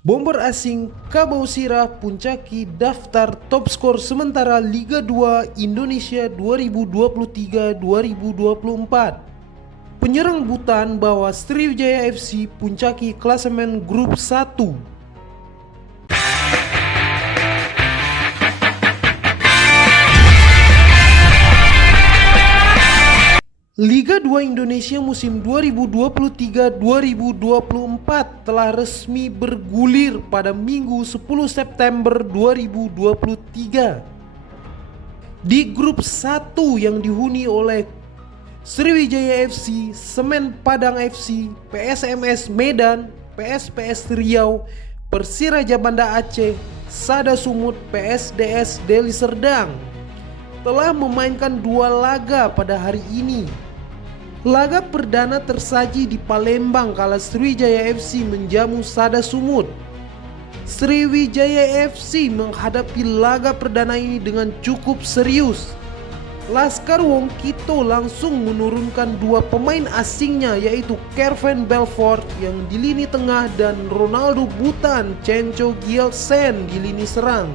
Bomber asing Kabau Sirah puncaki daftar top skor sementara Liga 2 Indonesia 2023-2024. Penyerang Butan bawa Sriwijaya FC puncaki klasemen grup 1. Liga 2 Indonesia musim 2023-2024 telah resmi bergulir pada Minggu 10 September 2023. Di grup 1 yang dihuni oleh Sriwijaya FC, Semen Padang FC, PSMS Medan, PSPS Riau, Persiraja Banda Aceh, Sada Sumut, PSDS Deli Serdang telah memainkan 2 laga pada hari ini. Laga perdana tersaji di Palembang kala Sriwijaya FC menjamu Sada Sumut. Sriwijaya FC menghadapi laga perdana ini dengan cukup serius. Laskar Wongkito langsung menurunkan 2 pemain asingnya, yaitu Kerven Belfort yang di lini tengah dan Ronaldo Butan Cenco Gielsen di lini serang.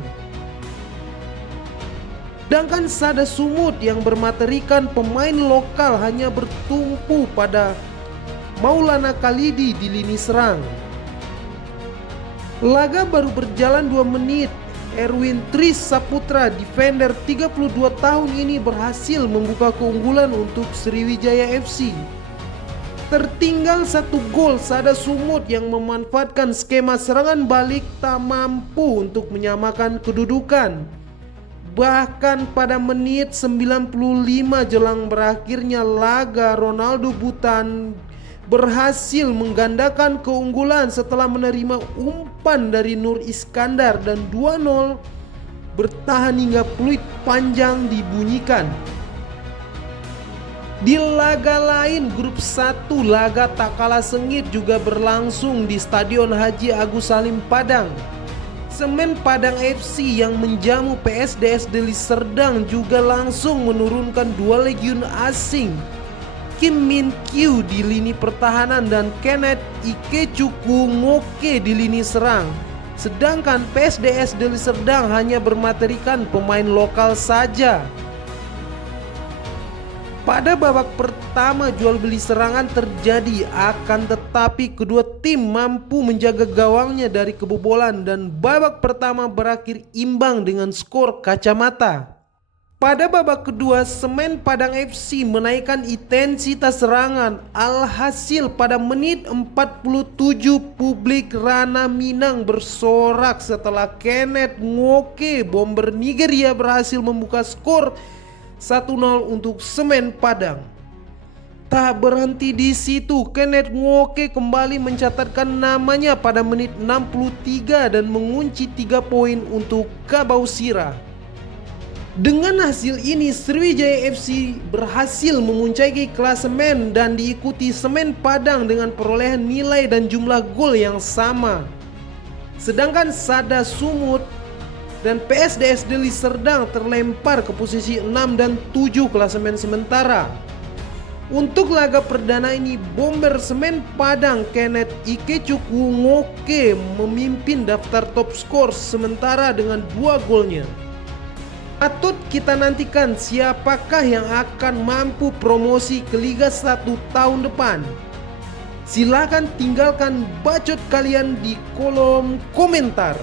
Sedangkan Sada Sumut yang bermaterikan pemain lokal hanya bertumpu pada Maulana Khalidi di lini serang. Laga baru berjalan 2 menit. Erwin Tris Saputra, defender 32 tahun ini berhasil membuka keunggulan untuk Sriwijaya FC. Tertinggal 1 gol, Sada Sumut yang memanfaatkan skema serangan balik tak mampu untuk menyamakan kedudukan. Bahkan pada menit 95 jelang berakhirnya laga, Ronaldo Butan berhasil menggandakan keunggulan setelah menerima umpan dari Nur Iskandar dan 2-0 bertahan hingga peluit panjang dibunyikan. Di laga lain grup 1, laga tak kalah sengit juga berlangsung di Stadion Haji Agus Salim Padang. Semen Padang FC yang menjamu PSDS Deli Serdang juga langsung menurunkan 2 legiun asing, Kim Min Kyu di lini pertahanan dan Kenneth Ikechukwu Ngoke di lini serang. Sedangkan PSDS Deli Serdang hanya bermaterikan pemain lokal saja. Pada babak pertama jual beli serangan terjadi, akan tetapi kedua tim mampu menjaga gawangnya dari kebobolan dan babak pertama berakhir imbang dengan skor kacamata. Pada babak kedua, Semen Padang FC menaikkan intensitas serangan. Alhasil pada menit 47 publik Rana Minang bersorak setelah Kenneth Ngoke, bomber Nigeria, berhasil membuka skor 1-0 untuk Semen Padang. Tak berhenti di situ, Kenneth Ngoke kembali mencatatkan namanya pada menit 63 dan mengunci 3 poin untuk Kabau Sirah. Dengan hasil ini, Sriwijaya FC berhasil memuncaki klasemen dan diikuti Semen Padang dengan perolehan nilai dan jumlah gol yang sama. Sedangkan Sada Sumut dan PSDS Deli Serdang terlempar ke posisi 6 dan 7 klasemen sementara. Untuk laga perdana ini, bomber Semen Padang Kenneth Ikechukwu Ngoke memimpin daftar top skor sementara dengan 2 golnya. Patut kita nantikan siapakah yang akan mampu promosi ke Liga 1 tahun depan. Silakan tinggalkan bacot kalian di kolom komentar.